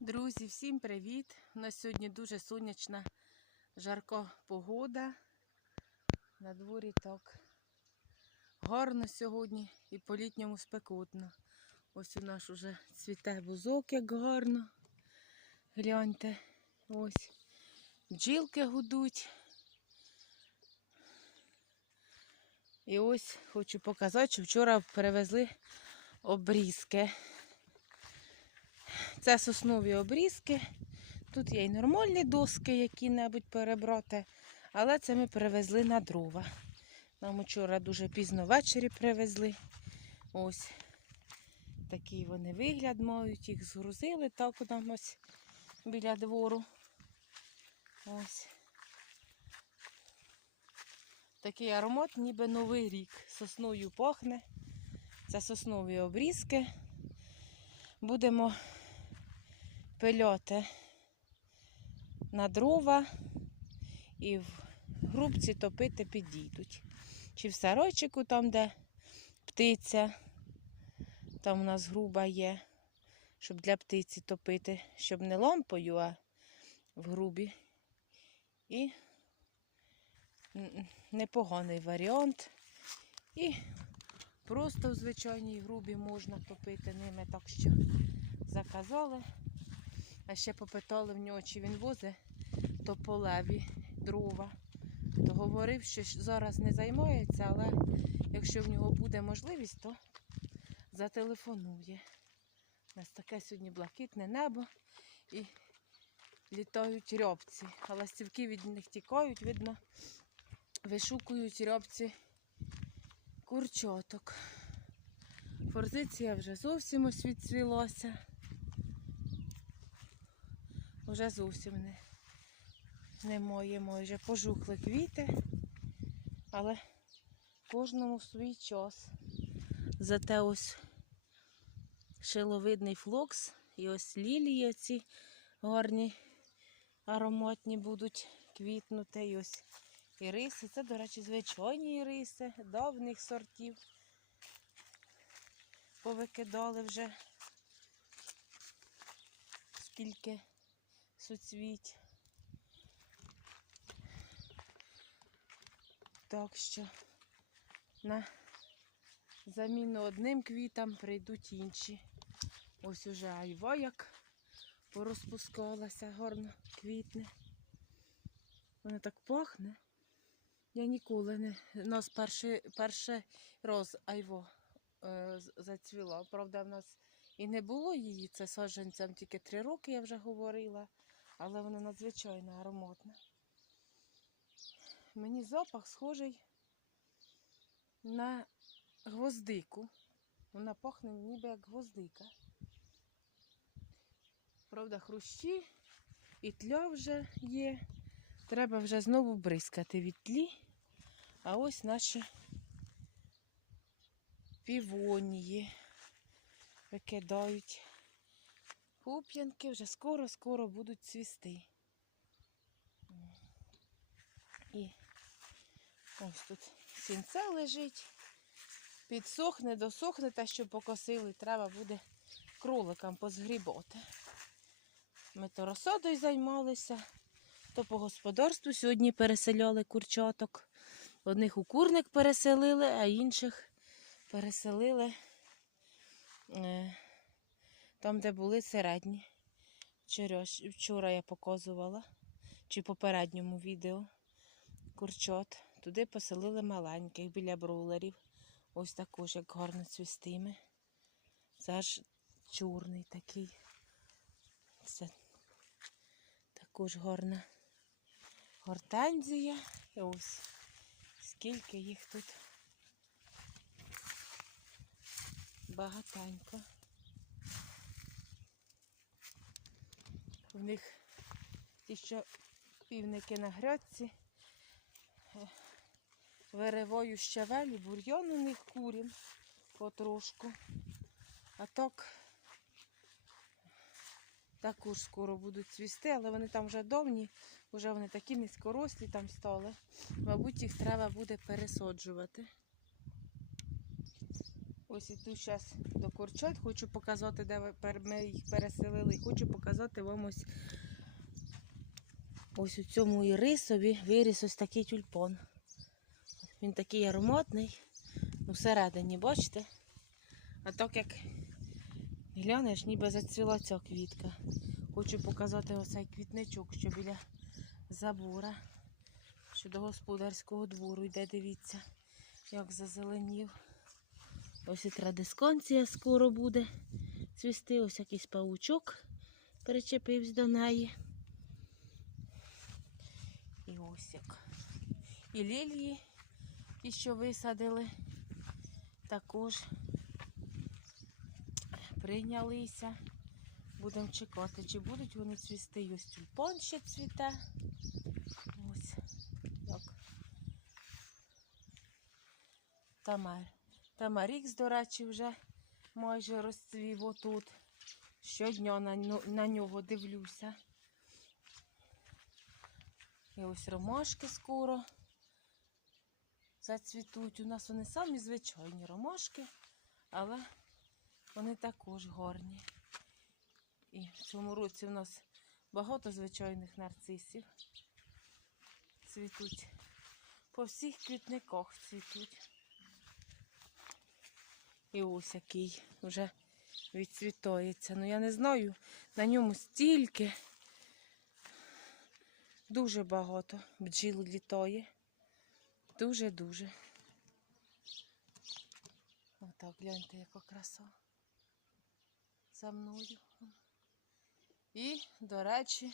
Друзі, всім привіт! У нас сьогодні дуже сонячна, жарка погода. На дворі так гарно сьогодні і по-літньому спекотно. Ось у нас уже цвіте бузок, як гарно. Гляньте, ось бджілки гудуть. І ось хочу показати, що вчора привезли обрізки. Це соснові обрізки. Тут є й нормальні доски, які-небудь перебрати. Але це ми привезли на дрова. Нам вчора дуже пізно ввечері привезли. Ось такий вони вигляд мають. Їх згрузили так там ось біля двору. Ось. Такий аромат, ніби новий рік. Сосною пахне. Це соснові обрізки. Будемо пильоти на дрова і в грубці топити підійдуть. Чи в саройчику, там, де птиця, там у нас груба є, щоб для птиці топити, щоб не лампою, а в грубі. І непоганий варіант. І просто в звичайній грубі можна топити ними, так що заказали. А ще попитали в нього, чи він возить тополеві дрова. То говорив, що зараз не займається, але якщо в нього буде можливість, то зателефонує. У нас таке сьогодні блакитне небо і літають рьобці. А ластівки від них тікають, видно, вишукують рьобці курчоток. Фортеція вже зовсім ось відцвілася. Вже зовсім не, немає, майже пожухли квіти, але кожному в свій час. Зате ось шиловидний флокс і ось лілії ці гарні, ароматні будуть квітнути. І ось іриси. Це, до речі, звичайні іриси, давніх сортів. Повикидали вже скільки суцвіть. Так що на заміну одним квітам прийдуть інші. Ось уже айва як порозпускалася, гарно квітне. Вона так пахне. Я ніколи не. Нас перший, перший роз айво е, зацвіла. Правда, в нас і не було її, це саджанцям тільки три роки, я вже говорила, але вона надзвичайно ароматна. Мені запах схожий на гвоздику. Вона пахне ніби як гвоздика. Правда, хрущі і тля вже є. Треба вже знову бризкати від тлі. А ось наші півонії викидають. Пуп'янки вже скоро-скоро будуть цвісти. І ось тут сінце лежить. Підсохне, досохне те, що покосили, треба буде кроликам позгрібати. Ми то розсадою займалися, то по господарству сьогодні переселяли курчаток. Одних у курник переселили, а інших переселили е, там, де були середні. Вчора, я показувала, чи в попередньому відео курчат. Туди поселили маленьких біля броулерів. Ось також, як гарно цвістиме. Це ж чорний такий. Це також гарна гортензія. І ось скільки їх тут багатенько. В них ті, що півники на грядці, е, вириваю щавелі, бур'ян у них курім потрошку. А так також скоро будуть цвісти, але вони там вже давні, вже вони такі низькорослі там стали. Мабуть, їх треба буде пересаджувати. Ось іду зараз до курчат, хочу показати, де ми їх переселили. Хочу показати вам ось, ось у цьому ірисові виріс ось такий тюльпан. Він такий ароматний. Ну, всередині, бачите? А так як глянеш, ніби зацвіла ця квітка. Хочу показати оцей квітничок, що біля забора, що до господарського двору йде, дивіться, як зазеленів. Ось і традисконція скоро буде цвісти. Ось якийсь паучок перечепився до неї. І ось як. І лілії, ті, що висадили, також прийнялися. Будемо чекати, чи будуть вони цвісти. Ось тюльпан ще цвіте. Ось як. Тамар. Тамарікс, до речі, вже майже розцвів отут. Щодня на, на нього дивлюся. І ось ромашки скоро зацвітуть. У нас вони самі звичайні ромашки, але вони також гарні. І в цьому році у нас багато звичайних нарцисів цвітуть. По всіх квітниках цвітуть. І ось який вже відцвітається. Ну я не знаю, на ньому стільки. Дуже багато бджіл літає. Дуже-дуже. Отак, гляньте, яка краса. За мною. І, до речі,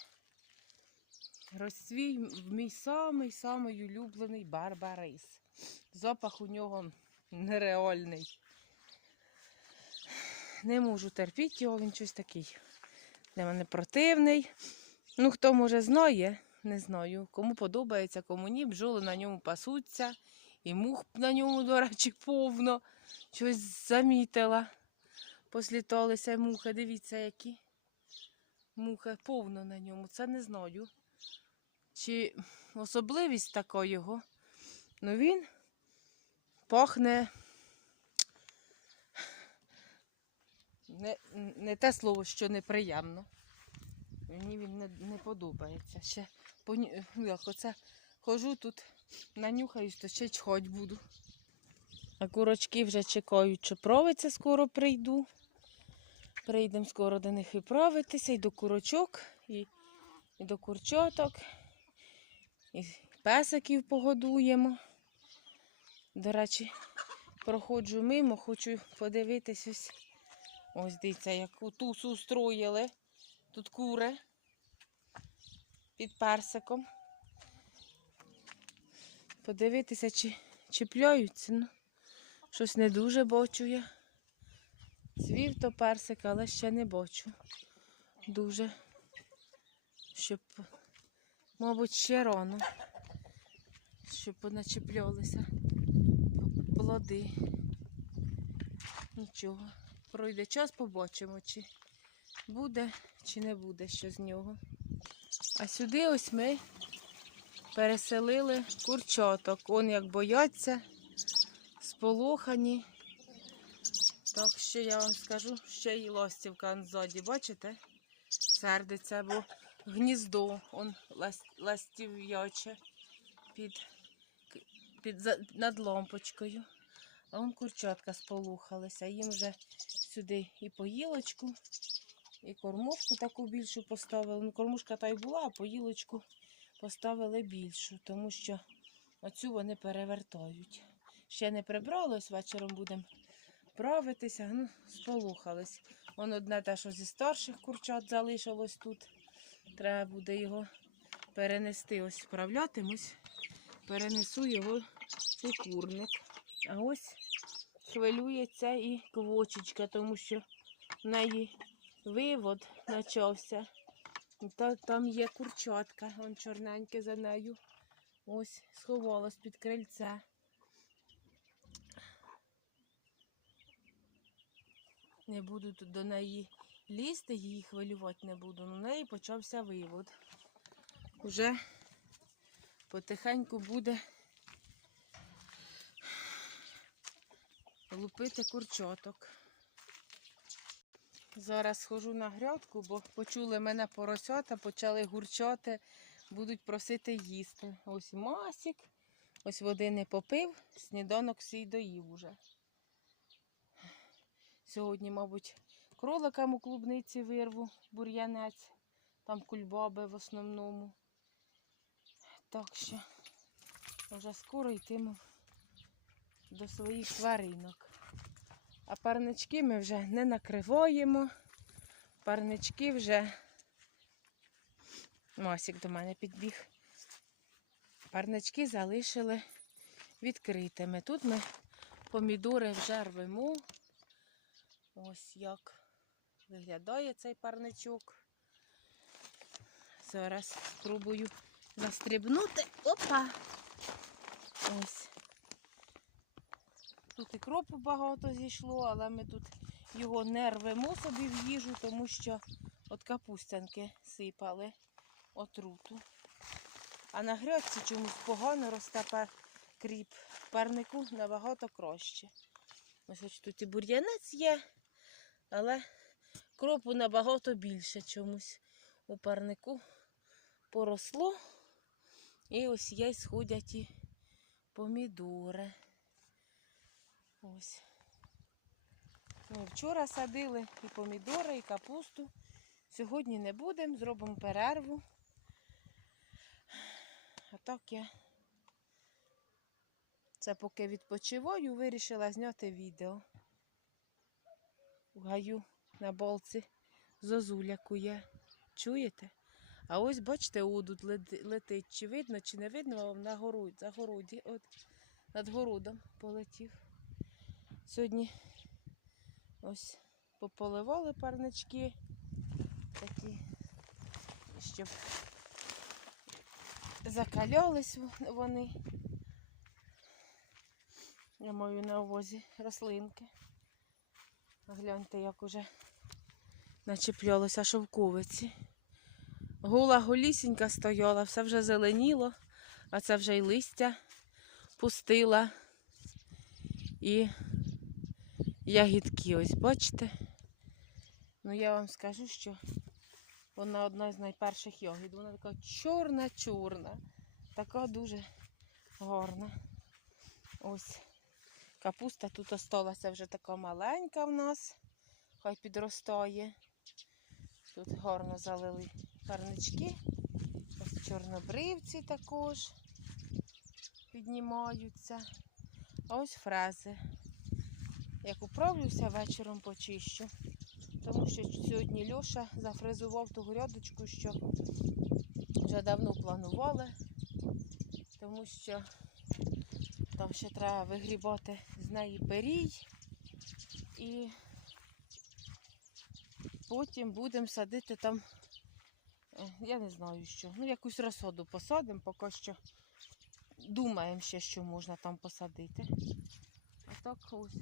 розцвій мій самий-самий улюблений барбарис. Запах у нього нереальний. Не можу терпіти його, він щось такий для мене противний. Ну, хто може знає, не знаю. Кому подобається, кому ні, бджоли на ньому пасуться. І мух на ньому, до речі, повно. Щось замітила. Посліталися мухи. Дивіться, які. Мухи повно на ньому. Це не знаю. Чи особливість така його. Ну він пахне. Не, не те слово, що неприємно. Мені він не, не подобається. Ще поні... ну, як оце хожу тут, нанюхаюсь, то ще чхать буду. А курочки вже чекають, що правиться скоро прийду. Прийдемо скоро до них і правитися, і до курочок, і, і до курчоток, і песиків погодуємо. До речі, проходжу мимо, хочу подивитись ось. Ось дивіться, яку тусу устроїли. Тут кури під персиком. Подивитися, чи чіпляються. Ну, щось не дуже бачу я. Цвів то персик, але ще не бачу. Дуже. Щоб, мабуть, ще рано. Щоб поначіплялися плоди. Нічого. Пройде час, побачимо, чи буде, чи не буде що з нього. А сюди ось ми переселили курчаток. Он як бояться, сполохані. Так що я вам скажу, ще й ластівка ззаді, бачите? Сердиться, бо гніздо он ластів'яче під, під, над лампочкою. А он курчатка сполухалися. Їм вже сюди і поїлочку, і кормушку таку більшу поставили. Ну, кормушка та й була, а поїлочку поставили більшу, тому що оцю вони перевертають. Ще не прибралось, вечором будемо правитися, ну, сполухались. Вон одне те, що зі старших курчат залишилось тут. Треба буде його перенести. Ось вправлятимусь, перенесу його у курник. А ось хвилюється і квочечка, тому що в неї вивод почався. Та, там є курчатка, он чорненьке за нею. Ось сховалась під крильце. Не буду тут до неї лізти, її хвилювати не буду. У неї почався вивод. Уже потихеньку буде лупити курчоток. Зараз схожу на грядку, бо почули мене поросята, почали гурчати, будуть просити їсти. Ось масік, ось води не попив, сніданок свій доїв уже. Сьогодні, мабуть, кроликам у клубниці вирву бур'янець, там кульбаби в основному. Так що вже скоро йтиму до своїх тваринок. А парнички ми вже не накриваємо. Парнички вже. Масік до мене підбіг. Парнички залишили відкритими. Тут ми помідори вже рвемо. Ось як виглядає цей парничок. Зараз спробую застрибнути. Опа! Ось. Тут і кропу багато зійшло, але ми тут його не рвемо собі в їжу, тому що от капустянки сипали отруту. А на грядці чомусь погано росте пер... кріп. В парнику набагато краще. Ось хоч тут і бур'янець є, але кропу набагато більше чомусь у парнику поросло. І ось є сходять і помідори. Ось. Ми вчора садили і помідори, і капусту. Сьогодні не будемо, зробимо перерву. А так я це поки відпочиваю, вирішила зняти відео. У гаю на болці зозуля кує. Чуєте? А ось бачите, удут летить. Чи видно, чи не видно вам на городі, городі, от над городом полетів. Сьогодні ось пополивали парнички такі, щоб закалялись вони. Я маю на увазі рослинки. Гляньте, як уже начеплялося шовковиці. Гула голісінька стояла, все вже зеленіло, а це вже й листя пустила. І ягідки, ось бачите. Ну я вам скажу, що вона одна з найперших ягід. Вона така чорна-чорна, така дуже гарна. Ось капуста тут осталася вже така маленька в нас, хай підростає. Тут гарно залили парнички. Ось чорнобривці також піднімаються. А ось фрези. Як управлюся, вечором почищу. Тому що сьогодні Льоша зафрезував ту грядочку, що вже давно планували, тому що там ще треба вигрібати з неї перій. І потім будемо садити там, е, я не знаю що, ну якусь розсаду посадимо, поки що думаємо ще, що можна там посадити. А так ось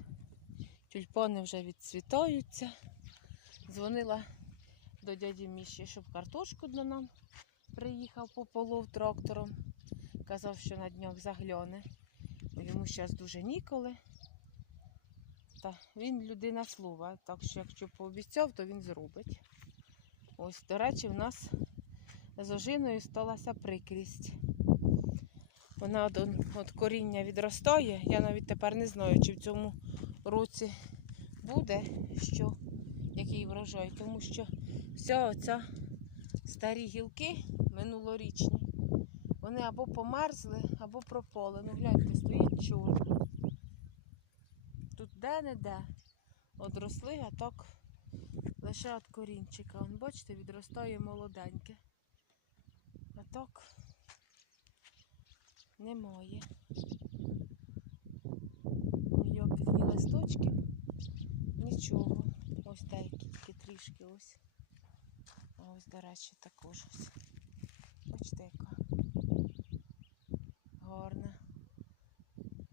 тюльпани вже відцвітаються. Дзвонила до дяді Міші, щоб картошку до нам приїхав пополов трактором. Казав, що на днях загляне. Бо Йому зараз дуже ніколи. Та він людина слова, так що якщо пообіцяв, то він зробить. Ось, до речі, в нас з ожиною сталася прикрість. Вона от, от коріння відростає. Я навіть тепер не знаю, чи в цьому році буде що, який врожай, тому що вся оця старі гілки минулорічні, вони або померзли, або пропали. Ну гляньте, стоїть чорно. Тут де-не-де одросли, а так лише від корінчика. Вон, бачите, відростає молоденьке. А так немає. Ніяких ні листочків, нічого. Ось деякі тільки трішки ось. Ось, до речі, також ось. Бачите, яка гарна.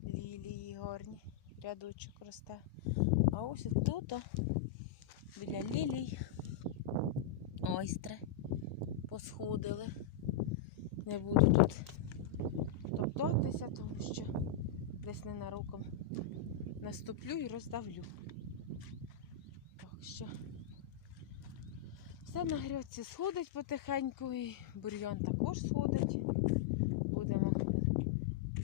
Лілії гарні. Рядочок росте. А ось тут біля лілій ойстри посходили. Не буду тут топтатися, тому що десь ненароком наступлю і роздавлю. Так що все на грядці сходить потихеньку і бур'ян також сходить. Будемо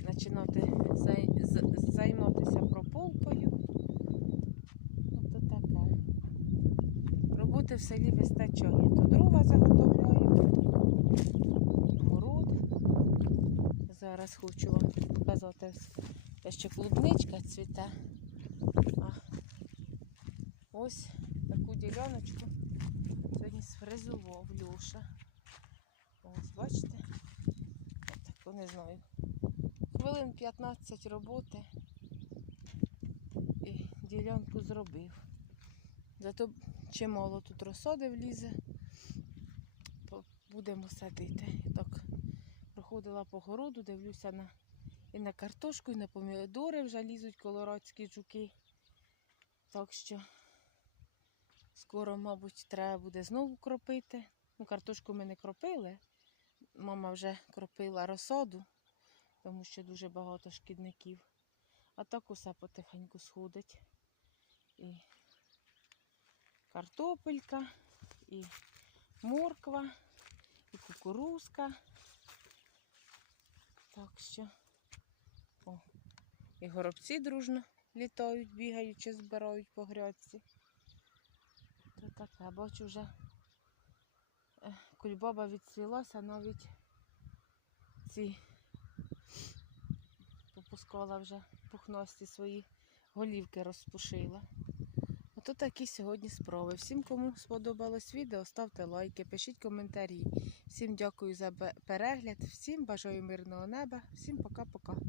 починати зай- займатися прополкою. Ото таке. Роботи в селі вистачає. То дрова заготовляємо, то город. Зараз хочу вам показати, що клубничка цвіте. А ось таку діляночку сьогодні сфрезував Льоша. Ось, бачите? Отаку не знаю. Хвилин 15 роботи і ділянку зробив. Зато чимало тут розсади влізе. Будемо садити. Так, проходила по городу, дивлюся на і на картошку, і на помідори вже лізуть колорадські жуки. Так що скоро, мабуть, треба буде знову кропити. Ну, картошку ми не кропили. Мама вже кропила розсаду, тому що дуже багато шкідників. А так усе потихеньку сходить. І картопелька, і морква, і кукурузка. Так що о, і горобці дружно літають, бігають чи збирають по грядці. То таке, бачу вже е, кульбаба відцвілася, навіть ці попускала вже пухності свої голівки розпушила. Ото такі сьогодні справи. Всім, кому сподобалось відео, ставте лайки, пишіть коментарі. Всім дякую за перегляд, всім бажаю мирного неба, всім пока-пока.